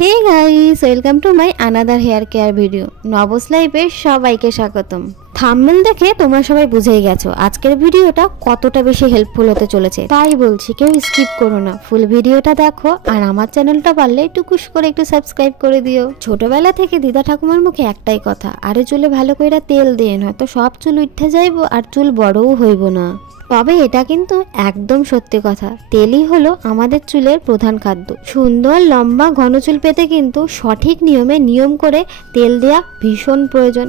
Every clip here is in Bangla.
Hey guys, welcome to my another hair care video. নবস লাইফে সবাইকে স্বাগতম। থাম্বনেল দেখে তোমরা সবাই বুঝেই গেছো আজকের ভিডিওটা কতটা বেশি হেল্পফুল হতে চলেছে, তাই বলছি কেউ স্কিপ করো না, ফুল ভিডিওটা দেখো। আর আমার চ্যানেলটা পারলে টুকুস করে একটু সাবস্ক্রাইব করে দিও। ছোটবেলা থেকে দিদা ঠাকুমার মুখে একটাই কথা, আরে চুলে ভালো করে তেল দিয়ে নয়তো সব চুল উঠে যাইবো আর চুল বড়ও হইব না। তবে এটা কিন্তু একদম সত্যি কথা, তেলই হলো আমাদের চুলের প্রধান খাদ্য। সুন্দর লম্বা ঘন চুল পেতে কিন্তু সঠিক নিয়ম করে তেল দেয়া ভীষণ প্রয়োজন।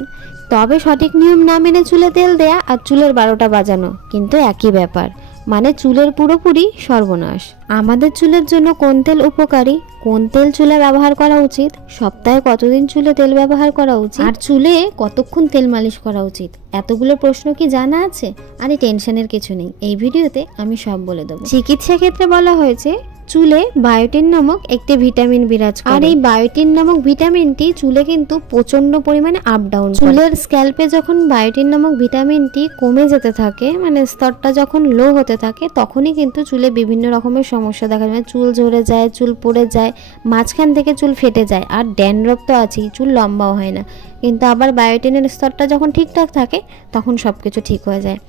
তবে সঠিক নিয়ম না মেনে চুলে তেল দেয়া আর চুলের 12টা বাজানো কিন্তু একই ব্যাপার, মানে চুলের পুরোপুরি সর্বনাশ। আমাদের চুলের জন্য কোন তেল উপকারী, কোন তেল চুলে ব্যবহার করা উচিত, সপ্তাহে কতদিন চুলে তেল ব্যবহার করা উচিত, আর চুলে কতক্ষণ তেল মালিশ করা উচিত, এতগুলো প্রশ্ন কি জানা আছে? আরে টেনশনের কিছু নেই, এই ভিডিওতে আমি সব বলে দেবো। চিকিৎসা ক্ষেত্রে বলা হয়েছে চুলে বায়োটিন নামক একটি ভিটামিন বিরাজ করে, আর এই বায়োটিন নামক ভিটামিনটি চুলে কিন্তু প্রচন্ড পরিমাণে আপ ডাউন। চুলের স্ক্যাল্পে যখন বায়োটিন নামক ভিটামিনটি কমে যেতে থাকে, মানে স্তরটা যখন লো হতে থাকে, তখনই কিন্তু চুলে বিভিন্ন রকমের সমস্যা দেখা যায়। চুল ঝরে যায়, চুল পড়ে যায়, মাঝখান থেকে চুল ফেটে যায়, আর ড্যান্ড্রফ তো আছেই, চুল লম্বাও হয় না। কিন্তু আবার বায়োটিনের স্তরটা যখন ঠিকঠাক থাকে তখন সব কিছু ঠিক হয়ে যায়।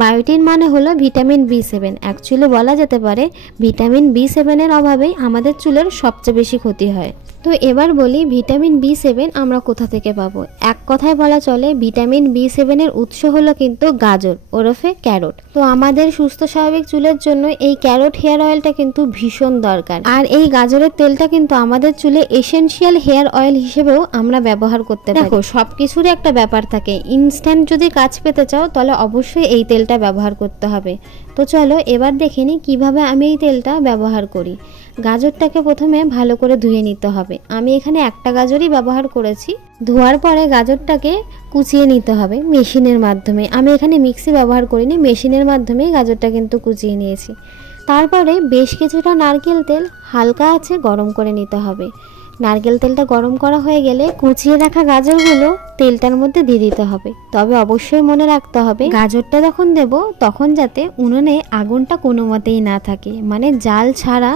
বায়োটিন মানে হলো ভিটামিন B7। অ্যাকচুয়ালি বলা যেতে পারে ভিটামিন B7-এর অভাবেই আমাদের চুলের সবচেয়ে বেশি ক্ষতি হয়। তো এবার বলি ভিটামিন B7 আমরা কোথা থেকে পাবো। এক কথায় বলা চলে ভিটামিন B7-এর উৎস হলো কিন্তু গাজর ওরফে ক্যারোট। তো আমাদের সুস্থ স্বাভাবিক চুলের জন্য এই ক্যারোট হেয়ার অয়েলটা কিন্তু ভীষণ দরকার। আর এই গাজরের তেলটা কিন্তু আমাদের চুলে এসেনশিয়াল হেয়ার অয়েল হিসেবেও আমরা ব্যবহার করতে পারি। দেখো, সব কিছুরই একটা ব্যাপার থাকে, ইনস্ট্যান্ট যদি কাজ পেতে চাও তাহলে অবশ্যই এই তেলটা ব্যবহার করতে হবে। তো চলো এবার দেখে নিই কীভাবে আমি এই তেলটা ব্যবহার করি। গাজরটাকে প্রথমে ভালো করে ধুয়ে নিতে হবে। আমি এখানে একটা গাজরই ব্যবহার করেছি। ধোয়ার পরে গাজরটাকে কুচিয়ে নিতে হবে মেশিনের মাধ্যমে। আমি এখানে মিক্সি ব্যবহার করিনি, মেশিনের মাধ্যমেই গাজরটা কিন্তু কুচিয়ে নিয়েছি। তারপরে বেশ কিছুটা নারকেল তেল হালকা আছে গরম করে নিতে হবে। নারকেল তেলটা গরম করা হয়ে গেলে কুচিয়ে রাখা গাজরগুলো তেলটার মধ্যে দিয়ে দিতে হবে। তবে অবশ্যই মনে রাখতে হবে গাজরটা যখন দেব তখন যাতে উনুনে আগুনটা কোনো মতেই না থাকে, মানে জাল ছাড়া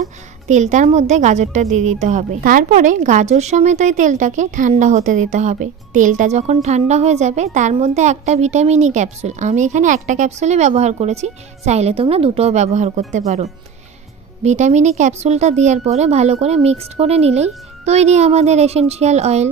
তেলটার মধ্যে গাজরটা দিয়ে দিতে হবে। তারপরে গাজর সমেত ওই তেলটাকে ঠান্ডা হতে দিতে হবে। তেলটা যখন ঠান্ডা হয়ে যাবে তার মধ্যে একটা ভিটামিন ই ক্যাপসুল, আমি এখানে একটা ক্যাপসুলই ব্যবহার করেছি, চাইলে তোমরা দুটোও ব্যবহার করতে পারো। ভিটামিন ই ক্যাপসুলটা দেওয়ার পরে ভালো করে মিক্সড করে নিলেই তৈরি আমাদের এসেনশিয়াল অয়েল।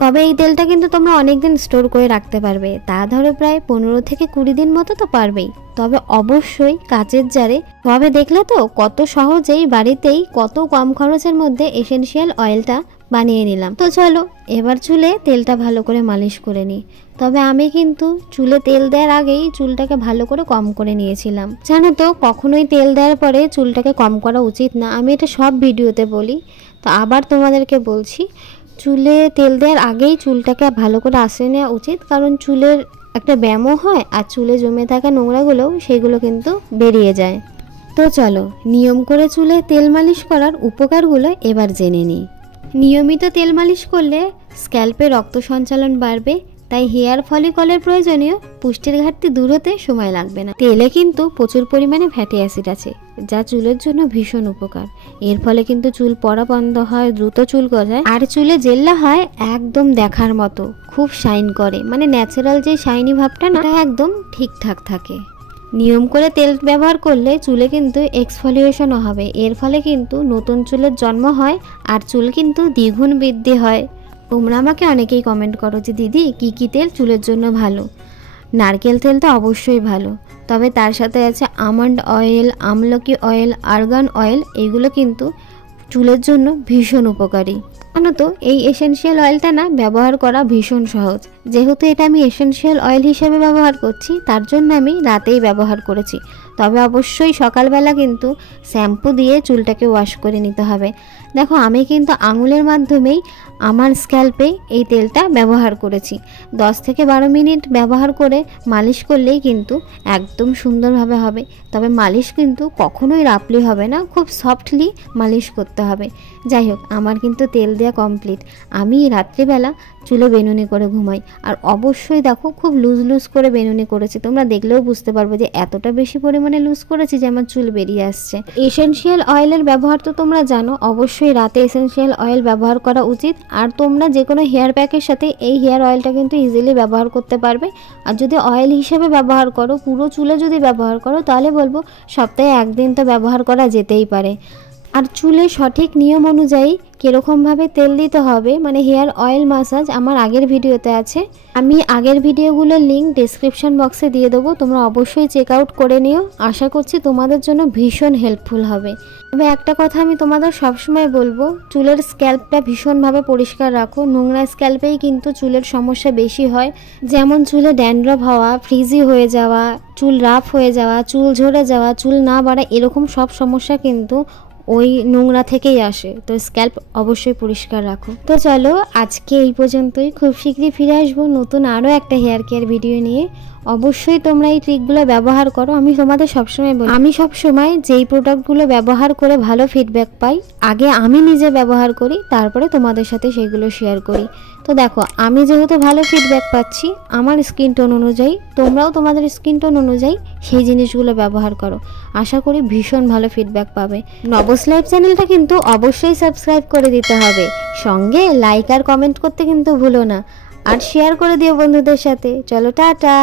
তবে এই তেলটা কিন্তু তোমরা অনেক দিন স্টোর করে রাখতে পারবে, তা ধরো প্রায় 15 থেকে 20 দিন মতো তো পারবেই। তবে অবশ্যই কাচের জারে। তবে দেখলে তো কত সহজেই বাড়িতেই কত কম খরচের মধ্যে এসেনশিয়াল অয়েলটা বানিয়ে নিলাম। তো চলো এবার চুলে তেলটা ভালো করে মালিশ করে নিই। তবে আমি কিন্তু চুলে তেল দেওয়ার আগেই চুলটাকে ভালো করে কম করে নিয়েছিলাম। জানো তো, কখনোই তেল দেওয়ার পরে চুলটাকে কম করা উচিত না, আমি এটা সব ভিডিওতে বলি। তো আবার তোমাদেরকে বলছি, চুলে তেল দেওয়ার আগেই চুলটাকে ভালো করে আশ্রয় নেওয়া উচিত, কারণ চুলের একটা ব্যায়ামও হয় আর চুলে জমে থাকা নোংরাগুলোও সেগুলো কিন্তু বেরিয়ে যায়। তো চলো নিয়ম করে চুলে তেল মালিশ করার উপকারগুলো এবার জেনে নিই। নিয়মিত তেল মালিশ করলে স্ক্যাল্পে রক্ত সঞ্চালন বাড়বে, তাই হেয়ার ফলিকলের প্রয়োজনীয় পুষ্টির ঘাটতি দূর হতে সময় লাগবে না। তেলে কিন্তু প্রচুর পরিমাণে ফ্যাটি অ্যাসিড আছে, যা চুলের জন্য ভীষণ উপকার। এর ফলে কিন্তু চুল পড়া বন্ধ হয়, দ্রুত চুল গজায়, আর চুলে জেল্লা হয় একদম দেখার মতো, খুব শাইন করে, মানে ন্যাচারাল যে শাইনি ভাবটা না একদম ঠিকঠাক থাকে। নিয়ম করে তেল ব্যবহার করলে চুলে কিন্তু এক্সফোলিয়েশনও হবে, এর ফলে কিন্তু নতুন চুলের জন্ম হয় আর চুল কিন্তু দ্বিগুণ বৃদ্ধি হয়। তোমরা আমাকে অনেকেই কমেন্ট করো যে দিদি কী তেল চুলের জন্য ভালো। নারকেল তেল তো অবশ্যই ভালো, তবে তার সাথে আছে আমন্ড অয়েল, আমলকি অয়েল, আর্গান অয়েল, এগুলো কিন্তু চুলের জন্য ভীষণ উপকারী। জানো তো, এই এসেনশিয়াল অয়েলটা না ব্যবহার করা ভীষণ সহজ। যেহেতু এটা আমি এসেনশিয়াল অয়েল হিসেবে ব্যবহার করছি, তার জন্য আমি রাতেই ব্যবহার করেছি। তবে অবশ্যই সকালবেলা কিন্তু শ্যাম্পু দিয়ে চুলটাকে ওয়াশ করে নিতে হবে। দেখো, আমি কিন্তু আঙুলের মাধ্যমেই আমার স্ক্যাল্পে এই তেলটা ব্যবহার করেছি। 10 থেকে 12 মিনিট ব্যবহার করে মালিশ করলেই কিন্তু একদম সুন্দরভাবে হবে। তবে মালিশ কিন্তু কখনোই রাফলি হবে না, খুব সফটলি মালিশ করতে হবে। যাই হোক, আমার কিন্তু তেল দেওয়া কমপ্লিট। আমি রাত্রিবেলা চুলে বেনুনি করে ঘুমাই, আর অবশ্যই দেখো খুব লুজ করে বেনুনি করেছি। তোমরা দেখলেও বুঝতে পারবে যে এতটা বেশি পরিমাণে পরিমাণে লুজ করেছি যে আমার চুল বেরিয়ে আসছে। এসেনশিয়াল অয়েলের ব্যবহার তো তোমরা জানো, অবশ্যই রাতে এসেনশিয়াল অয়েল ব্যবহার করা উচিত। আর তোমরা যে কোনো হেয়ার প্যাকের সাথে এই হেয়ার অয়েলটা কিন্তু ইজিলি ব্যবহার করতে পারবে। আর যদি অয়েল হিসেবে ব্যবহার করো, পুরো চুলে যদি ব্যবহার করো, তাহলে বলবো সপ্তাহে একদিন তো ব্যবহার করা যেতেই পারে। আর চুলে সঠিক নিয়ম অনুযায়ী কীরকমভাবে তেল দিতে হবে, মানে হেয়ার অয়েল ম্যাসাজ, আমার আগের ভিডিওতে আছে। আমি আগের ভিডিওগুলোর লিঙ্ক ডেসক্রিপশন বক্সে দিয়ে দেবো, তোমরা অবশ্যই চেক আউট করে নিও। আশা করছি তোমাদের জন্য ভীষণ হেল্পফুল হবে। তবে একটা কথা আমি তোমাদের সবসময় বলবো, চুলের স্ক্যাল্পটা ভীষণভাবে পরিষ্কার রাখো। নোংরা স্ক্যাল্পেই কিন্তু চুলের সমস্যা বেশি হয়, যেমন চুলে ড্যান্ড্রফ হওয়া, ফ্রিজি হয়ে যাওয়া, চুল রাফ হয়ে যাওয়া, চুল ঝরে যাওয়া, চুল না বাড়া, এরকম সব সমস্যা কিন্তু ওই নোংরা থেকেই আসে। তো স্ক্যাল্প অবশ্যই পরিষ্কার রাখো। তো চলো আজকে এই পর্যন্তই, খুব শীঘ্রই ফিরে আসবো নতুন আরও একটা হেয়ার কেয়ার ভিডিও নিয়ে। অবশ্যই তোমরা এই ট্রিকগুলো ব্যবহার করো। আমি তোমাদের সবসময় বলি, আমি সবসময় যেই প্রোডাক্টগুলো ব্যবহার করে ভালো ফিডব্যাক পাই, আগে আমি নিজে ব্যবহার করি, তারপরে তোমাদের সাথে সেইগুলো শেয়ার করি। তো দেখো, আমি যেহেতু ভালো ফিডব্যাক পাচ্ছি আমার স্কিন টোন অনুযায়ী, তোমরাও তোমাদের স্কিন টোন অনুযায়ী সেই জিনিসগুলো ব্যবহার করো। আশা করি ভীষণ ভালো ফিডব্যাক পাবে। নবস লাইফ চ্যানেলটা কিন্তু অবশ্যই সাবস্ক্রাইব করে দিতে হবে, সঙ্গে লাইক আর কমেন্ট করতে কিন্তু ভুলো না, আর শেয়ার করে দিও বন্ধুদের সাথে। চলো টাটা।